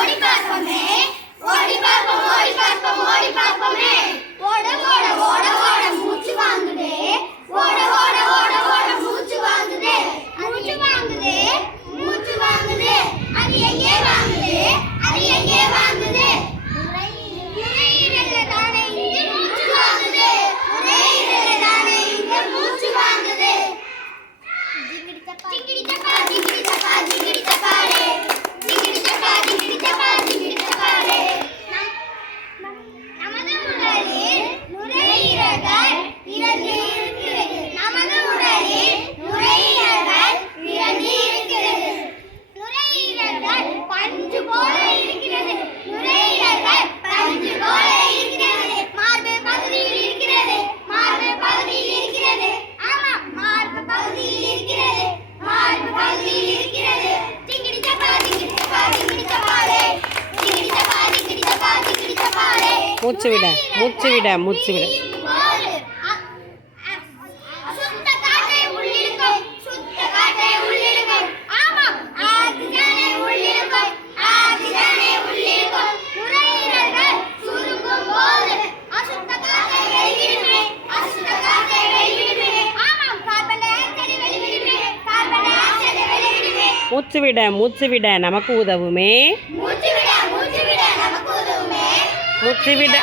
Monica. பஞ்சு போல இருக்கிறது. நுரையீரல்கள் பஞ்சு போல இருக்கிறது. மார்பு பகுதியில் இருக்கிறது. மார்பு பகுதியில் இருக்கிறது. ஆமா மார்பு பகுதியில் இருக்கிறது. மார்பு பகுதியில் இருக்கிறது. டிங்கிடி சப்பா டிங்கிடி சப்பா டிங்கிடி சப்பாலே டிங்கிடி சப்பா டிங்கிடி சப்பா டிங்கிடி மூச்சு விட மூச்சு விட மூச்சு விட. மூச்சுவிட மூச்சுவிட நமக்கு உதவுமே. மூச்சுவிட